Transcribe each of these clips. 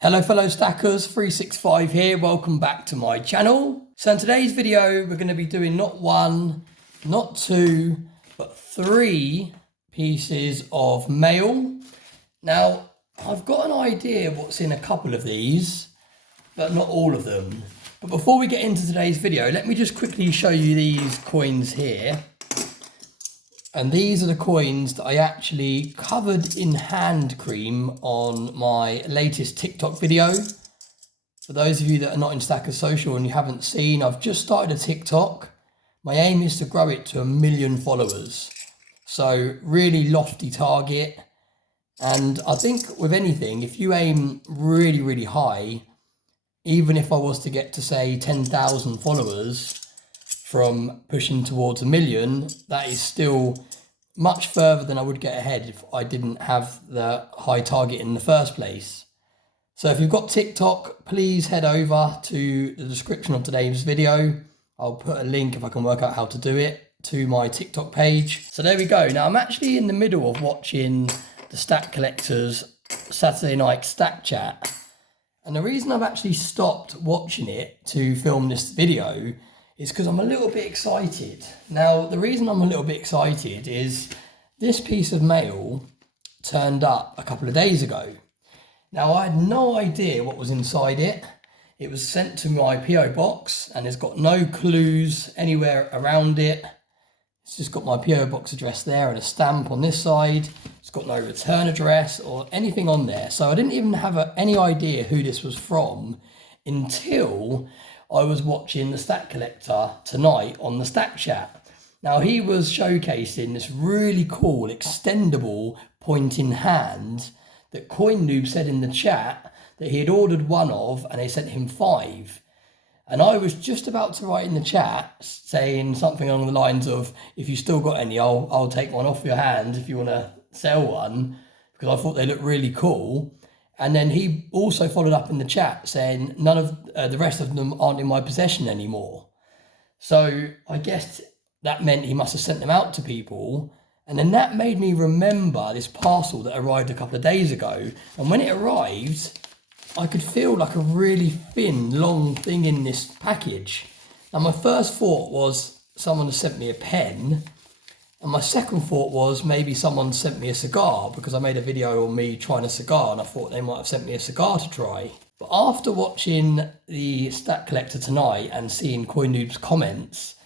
Hello fellow stackers, 365 here, welcome back to my channel. So in today's video we're going to be doing not one, not two, but 3 pieces of mail. Now I've got an idea of what's in a couple of these, but not all of them. But before we get into today's video, let me just quickly show you these coins here. And these are the coins that I actually covered in hand cream on my latest TikTok video. For those of you that are not in Stackers Social and you haven't seen, I've just started a TikTok. My aim is to grow it to 1 million followers. So really lofty target. And I think with anything, if you aim really, really high, even if I was to get to say 10,000 followers, from pushing towards 1 million, that is still much further than I would get ahead if I didn't have the high target in the first place. So if you've got TikTok, please head over to the description of today's video. I'll put a link, if I can work out how to do it, to my TikTok page. So there we go. Now I'm actually in the middle of watching the Stack Collectors Saturday night Stack Chat. And the reason I've actually stopped watching it to film this video is because I'm a little bit excited. Now, the reason I'm a little bit excited is this piece of mail turned up a couple of days ago. Now, I had no idea what was inside it. It was sent to my PO box and it's got no clues anywhere around it. It's just got my PO box address there and a stamp on this side. It's got no return address or anything on there. So I didn't even have any idea who this was from until I was watching the Stack Collector tonight on the Stack Chat. Now he was showcasing this really cool extendable point in hand that Coin Noob said in the chat that he had ordered 1 of and they sent him 5. And I was just about to write in the chat saying something along the lines of, if you still got any, I'll take one off your hand if you want to sell one, because I thought they looked really cool. And then he also followed up in the chat saying none of the rest of them aren't in my possession anymore. So I guess that meant he must have sent them out to people. And then that made me remember this parcel that arrived a couple of days ago. And when it arrived, I could feel like a really thin, long thing in this package. Now my first thought was someone had sent me a pen. And my second thought was maybe someone sent me a cigar, because I made a video on me trying a cigar and I thought they might have sent me a cigar to try. But after watching the Stack Collector tonight and seeing Coin Noob's comments,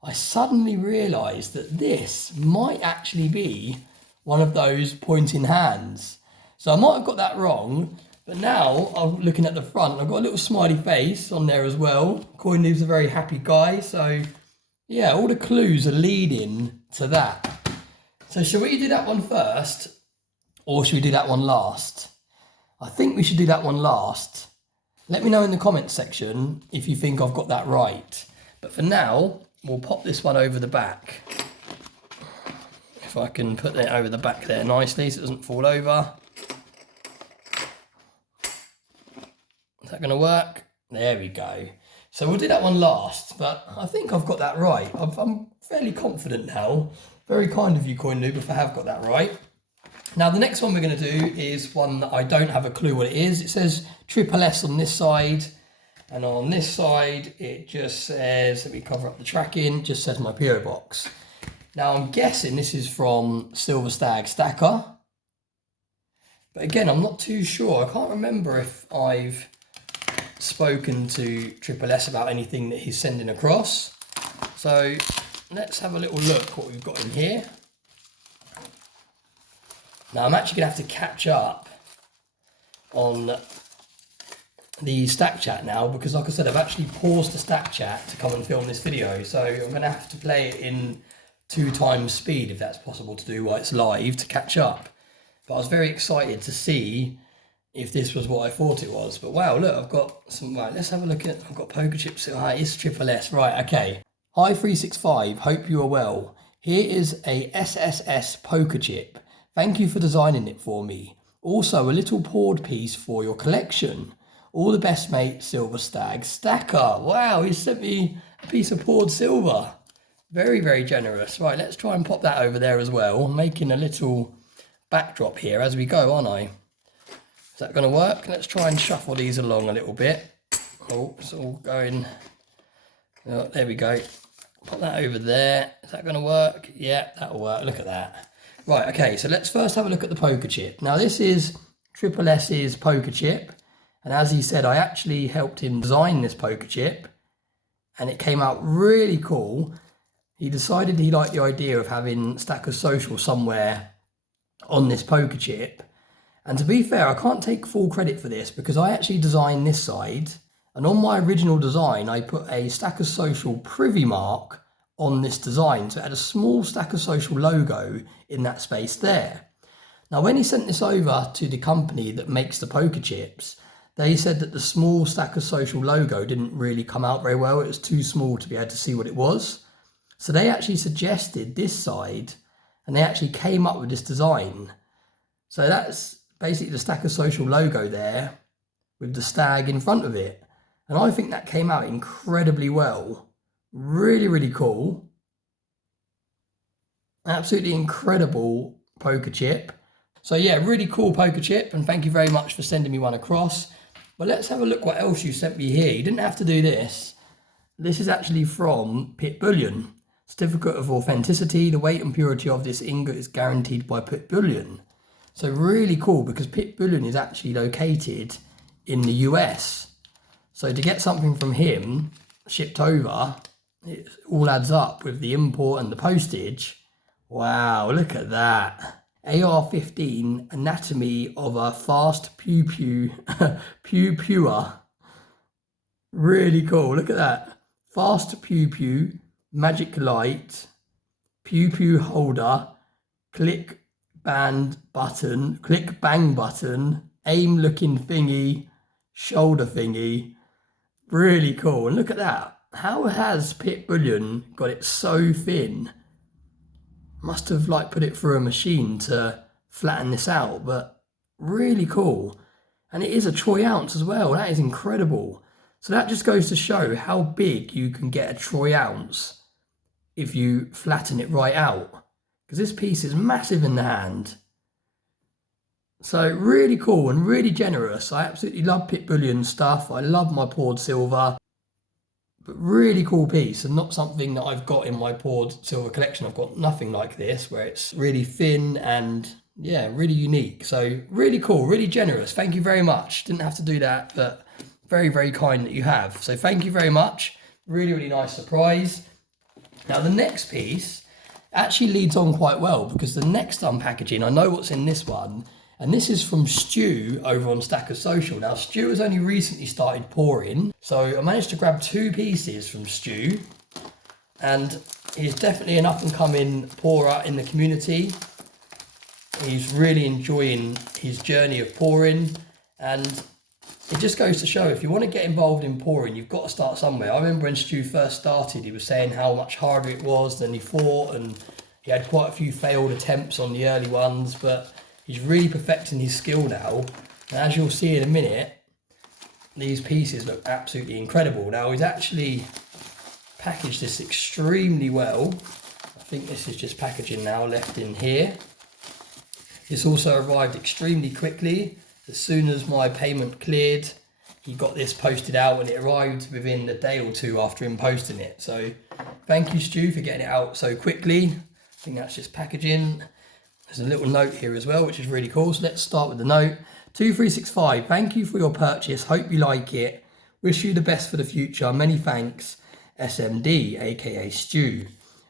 I suddenly realised that this might actually be one of those pointing hands. So I might have got that wrong, but now I'm looking at the front, I've got a little smiley face on there as well. Coin Noob's a very happy guy, so yeah, all the clues are leading to that. So should we do that one first, or should we do that one last? I think we should do that one last. Let me know in the comments section if you think I've got that right. But for now, we'll pop this one over the back. If I can put it over the back there nicely so it doesn't fall over. Is that going to work? There we go. So we'll do that one last, but I think I've got that right. I'm fairly confident now. Very kind of you, Coin Noob, if I have got that right. Now, the next one we're going to do is one that I don't have a clue what it is. It says Triple S on this side, and on this side, it just says, let me cover up the tracking, just says my PO box. Now, I'm guessing this is from Silver Stag Stacker. But again, I'm not too sure. I can't remember if I've spoken to Triple S about anything that he's sending across. So let's have a little look what we've got in here. Now I'm actually gonna have to catch up on the Stack Chat now, because like I said, I've actually paused the Stack Chat to come and film this video. So I'm gonna have to play it in 2 times speed if that's possible to do while it's live, to catch up. But I was very excited to see if this was what I thought it was. But wow, look, I've got some, right, let's have a look at, I've got poker chips. It's Triple S, right, okay. Hi 365, hope you are well. Here is a SSS poker chip. Thank you for designing it for me. Also a little poured piece for your collection. All the best, mate, Silver Stag Stacker. Wow, he sent me a piece of poured silver. Very, very generous. Right, let's try and pop that over there as well. I'm making a little backdrop here as we go, aren't I? Is that going to work? Let's try and shuffle these along a little bit. Oh, it's all going. Oh, there we go. Put that over there. Is that going to work? Yeah, that'll work. Look at that. Right, okay, so let's first have a look at the poker chip. Now, this is Triple S's poker chip. And as he said, I actually helped him design this poker chip. And it came out really cool. He decided he liked the idea of having Stackers Social somewhere on this poker chip. And to be fair, I can't take full credit for this because I actually designed this side. And on my original design, I put a Stackers Social privy mark on this design. So it had a small Stackers Social logo in that space there. Now, when he sent this over to the company that makes the poker chips, they said that the small Stackers Social logo didn't really come out very well. It was too small to be able to see what it was. So they actually suggested this side and they actually came up with this design. So that's basically the Stackers Social logo there with the stag in front of it. And I think that came out incredibly well. Really, really cool. Absolutely incredible poker chip. So yeah, really cool poker chip. And thank you very much for sending me one across. But let's have a look what else you sent me here. You didn't have to do this. This is actually from Pit Bullion. Certificate of authenticity. The weight and purity of this ingot is guaranteed by Pit Bullion. So really cool because Pit Bullion is actually located in the US. So to get something from him shipped over, it all adds up with the import and the postage. Wow, look at that. AR-15, anatomy of a fast pew-pewer. Really cool, look at that. Fast pew-pew, magic light, pew-pew holder, click bang button, aim looking thingy, shoulder thingy. Really cool. And look at that. How has Pit Bullion got it so thin? Must have like put it through a machine to flatten this out, but really cool. And it is a troy ounce as well. That is incredible. So that just goes to show how big you can get a troy ounce if you flatten it right out. Because this piece is massive in the hand. So really cool and really generous. I absolutely love Pit Bullion stuff. I love my poured silver. But really cool piece and not something that I've got in my poured silver collection. I've got nothing like this where it's really thin and yeah, really unique. So really cool, really generous. Thank you very much. Didn't have to do that, but very, very kind that you have. So thank you very much. Really, really nice surprise. Now the next piece actually leads on quite well because the next unpackaging, I know what's in this one. And this is from Stu over on Stackers Social. Now, Stu has only recently started pouring. So I managed to grab 2 pieces from Stu. And he's definitely an up-and-coming pourer in the community. He's really enjoying his journey of pouring. And it just goes to show, if you want to get involved in pouring, you've got to start somewhere. I remember when Stu first started, he was saying how much harder it was than he thought. And he had quite a few failed attempts on the early ones. But he's really perfecting his skill now. And as you'll see in a minute, these pieces look absolutely incredible. Now, he's actually packaged this extremely well. I think this is just packaging now left in here. This also arrived extremely quickly. As soon as my payment cleared, he got this posted out and it arrived within a day or 2 after him posting it. So thank you, Stu, for getting it out so quickly. I think that's just packaging. There's a little note here as well, which is really cool. So let's start with the note. 2365, thank you for your purchase. Hope you like it. Wish you the best for the future. Many thanks, SMD, aka Stu.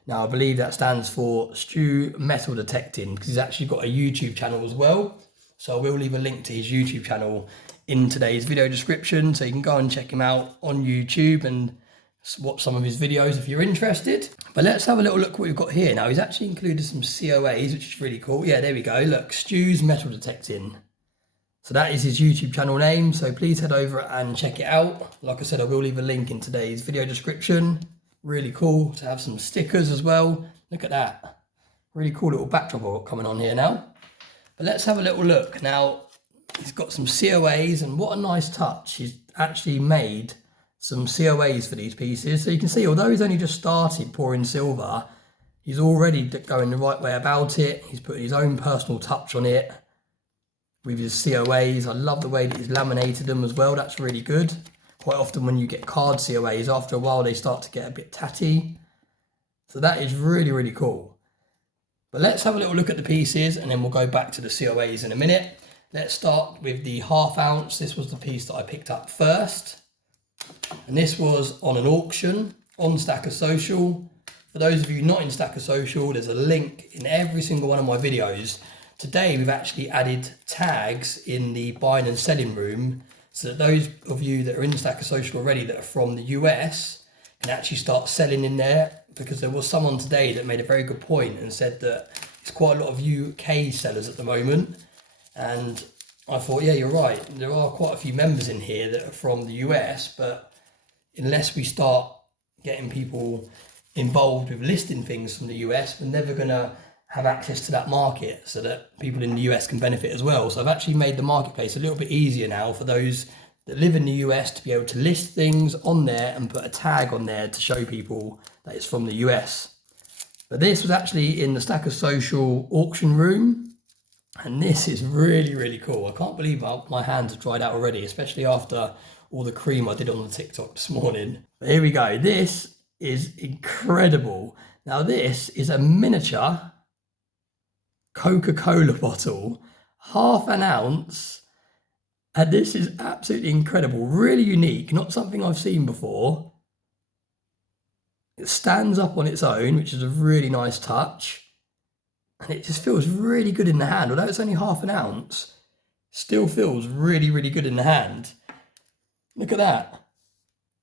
Now, I believe that stands for Stu Metal Detecting because he's actually got a YouTube channel as well. So I will leave a link to his YouTube channel in today's video description. So you can go and check him out on YouTube and watch some of his videos if you're interested. But let's have a little look what we've got here. Now, he's actually included some COAs, which is really cool. Yeah, there we go. Look, Stu's Metal Detecting. So that is his YouTube channel name. So please head over and check it out. Like I said, I will leave a link in today's video description. Really cool to have some stickers as well. Look at that. Really cool little backdrop I've got coming on here now. But let's have a little look. Now, he's got some COAs and what a nice touch. He's actually made some COAs for these pieces. So you can see, although he's only just started pouring silver, He's already going the right way about it. He's putting his own personal touch on it with his COAs. I love the way that he's laminated them as well. That's really good. Quite often when you get card COAs, after a while they start to get a bit tatty. So that is really, really cool. But let's have a little look at the pieces and then we'll go back to the COAs in a minute. Let's start with the 1/2 ounce. This was the piece that I picked up first. And this was on an auction on Stacker Social. For those of you not in Stacker Social, there's a link in every single one of my videos. Today we've actually added tags in the buying and selling room so that those of you that are in Stacker Social already that are from the US can actually start selling in there, because there was someone today that made a very good point and said that there's quite a lot of UK sellers at the moment. And I thought, yeah, you're right. There are quite a few members in here that are from the US, but unless we start getting people involved with listing things from the US, we're never going to have access to that market so that people in the US can benefit as well. So I've actually made the marketplace a little bit easier now for those that live in the US to be able to list things on there and put a tag on there to show people that it's from the US. But this was actually in the Stacker Social auction room, and this is really, really cool. I can't believe my hands have dried out already, especially after all the cream I did on the TikTok this morning. But here we go. This is incredible. Now this is a miniature Coca-Cola bottle, 1/2 ounce. And this is absolutely incredible, really unique, not something I've seen before. It stands up on its own, which is a really nice touch. And it just feels really good in the hand. Although it's only 1/2 ounce, still feels really, really good in the hand. Look at that.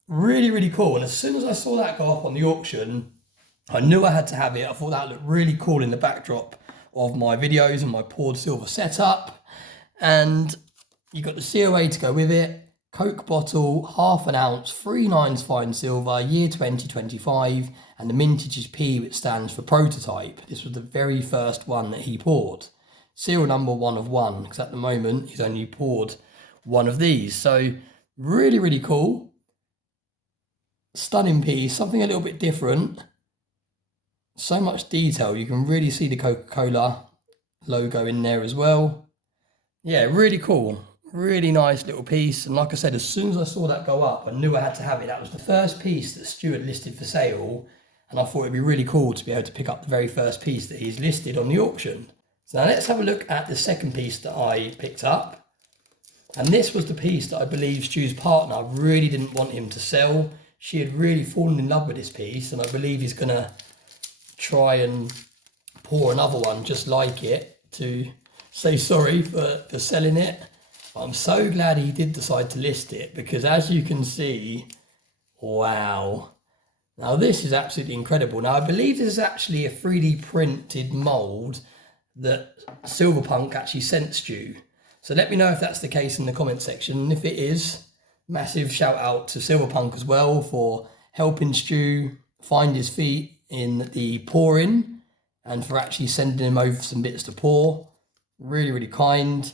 Really, really cool. And as soon as I saw that go up on the auction, I knew I had to have it. I thought that looked really cool in the backdrop of my videos and my poured silver setup. And you got the COA to go with it. Coke bottle, 1/2 ounce, 3 nines fine silver, year 2025, and the mintage is P, which stands for prototype. This was the very first one that he poured. Serial number 1 of 1, because at the moment he's only poured one of these. So really, really cool. Stunning piece, something a little bit different. So much detail. You can really see the Coca-Cola logo in there as well. Yeah, really cool. Really nice little piece. And like I said, as soon as I saw that go up, I knew I had to have it. That was the first piece that Stuart listed for sale. And I thought it'd be really cool to be able to pick up the very first piece that he's listed on the auction. So now let's have a look at the second piece that I picked up. And this was the piece that I believe Stu's partner really didn't want him to sell. She had really fallen in love with this piece, and I believe he's gonna try and pour another one just like it to say sorry for selling it. But I'm so glad he did decide to list it, because as you can see, wow. Now this is absolutely incredible. Now I believe this is actually a 3D printed mold that Silverpunk actually sent Stu. So let me know if that's the case in the comment section. And if it is, massive shout out to Silverpunk as well for helping Stu find his feet in the pouring and for actually sending him over some bits to pour. Really, really kind.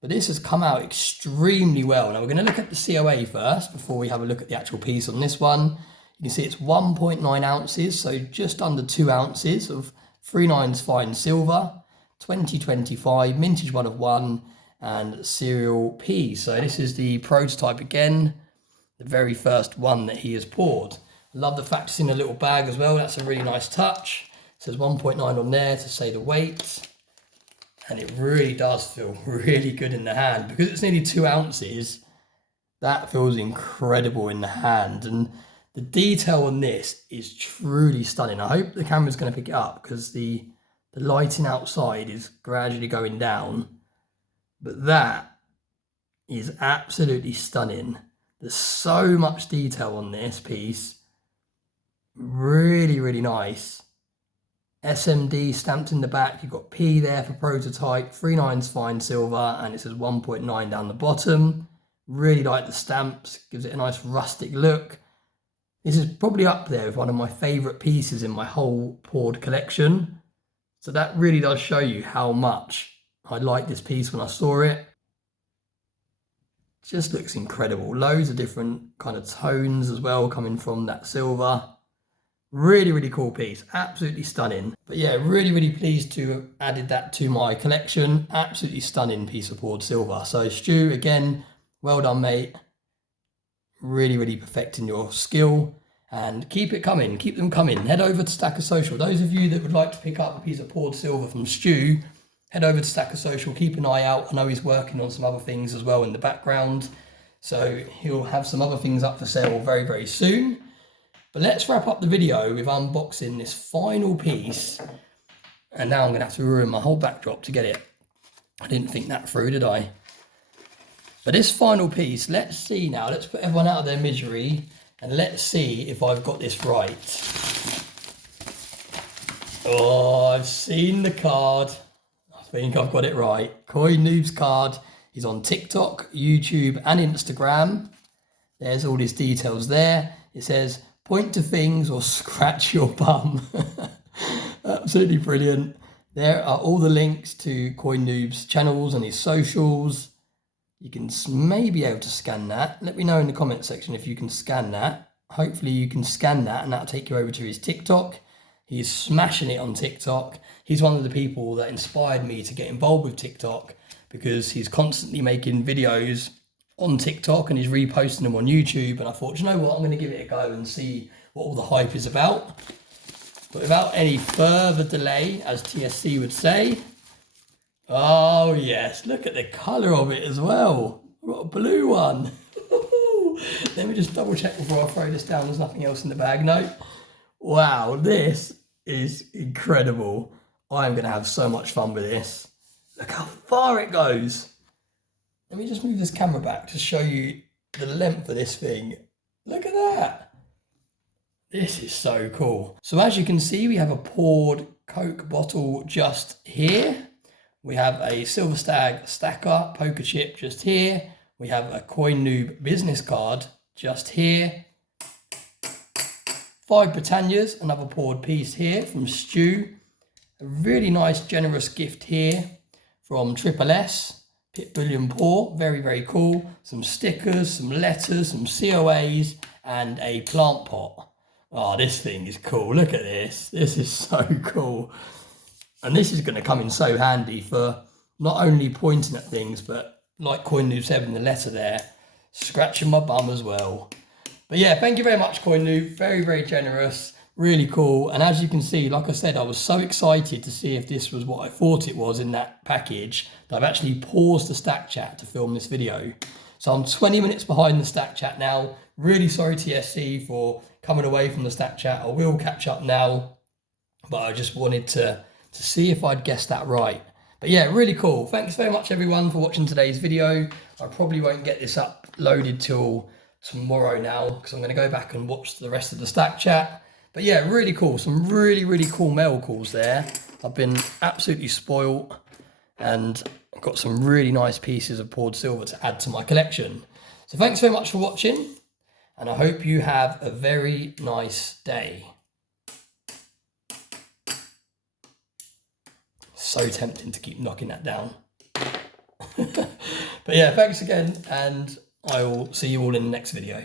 But this has come out extremely well. Now we're going to look at the COA first before we have a look at the actual piece on this one. You can see it's 1.9 ounces, so just under 2 ounces of 3 nines fine silver, 2025, mintage 1 of 1, and serial P. So this is the prototype again, the very first one that he has poured. I love the fact it's in a little bag as well. That's a really nice touch. It says 1.9 on there to say the weight. And it really does feel really good in the hand. Because it's nearly 2 ounces, that feels incredible in the hand. And the detail on this is truly stunning. I hope the camera's going to pick it up, because the lighting outside is gradually going down. But that is absolutely stunning. There's so much detail on this piece. Really, really nice. SMD stamped in the back. You've got P there for prototype, 3 nines fine silver, and it says 1.9 down the bottom. Really like the stamps, gives it a nice rustic look. This is probably up there with one of my favourite pieces in my whole poured collection. So that really does show you how much I liked this piece when I saw it. Just looks incredible. Loads of different kind of tones as well coming from that silver. Really, really cool piece. Absolutely stunning. But yeah, really, really pleased to have added that to my collection. Absolutely stunning piece of poured silver. So Stu, again, well done, mate. Really, really perfecting your skill. And keep it coming. Keep them coming. Head over to Stacker Social. Those of you that would like to pick up a piece of poured silver from Stu, head over to Stacker Social. Keep an eye out. I know he's working on some other things as well in the background. So he'll have some other things up for sale very, very soon. But let's wrap up the video with unboxing this final piece. And now I'm going to have to ruin my whole backdrop to get it. I didn't think that through, did I? But this final piece, let's see now. Let's put everyone out of their misery and let's see if I've got this right. Oh, I've seen the card. I think I've got it right. Coin Noob's card. He's on TikTok, YouTube and Instagram. There's all his details there. It says, point to things or scratch your bum. Absolutely brilliant. There are all the links to Coin Noob's channels and his socials. You can maybe be able to scan that. Let me know in the comment section if you can scan that. Hopefully you can scan that and that'll take you over to his TikTok. He's smashing it on TikTok. He's one of the people that inspired me to get involved with TikTok because he's constantly making videos on TikTok and he's reposting them on YouTube. And I thought, you know what, I'm going to give it a go and see what all the hype is about. But without any further delay, as TSC would say, oh yes, look at the colour of it as well. We've got a blue one. Let me just double check before I throw this down. There's nothing else in the bag. No. Wow, this is incredible. I'm going to have so much fun with this. Look how far it goes. Let me just move this camera back to show you the length of this thing. Look at that. This is so cool. So as you can see, we have a poured Coke bottle just here. We have a Silver Stag stacker poker chip just here. We have a Coin Noob business card just here. 5 Britannias, another poured piece here from Stu. A really nice generous gift here from Triple S. Pit Billion Pour, very, very cool. Some stickers, some letters, some COAs, and a plant pot. Oh, this thing is cool. Look at this. This is so cool. And this is going to come in so handy for not only pointing at things, but like Coin Noob said in the letter there, scratching my bum as well. But yeah, thank you very much, Coin Noob. Very, very generous. Really cool. And as you can see, like I said, I was so excited to see if this was what I thought it was in that package that I've actually paused the Stack Chat to film this video. So I'm 20 minutes behind the Stack Chat now. Really sorry TSC for coming away from the Stack Chat. I will catch up now, but I just wanted to see if I'd guessed that right. But yeah, really cool. Thanks very much everyone for watching today's video. I probably won't get this uploaded till tomorrow now because I'm going to go back and watch the rest of the Stack Chat. But yeah, really cool. Some really, really cool mail calls there. I've been absolutely spoilt and I've got some really nice pieces of poured silver to add to my collection. So thanks very much for watching and I hope you have a very nice day. So tempting to keep knocking that down. But yeah, thanks again and I will see you all in the next video.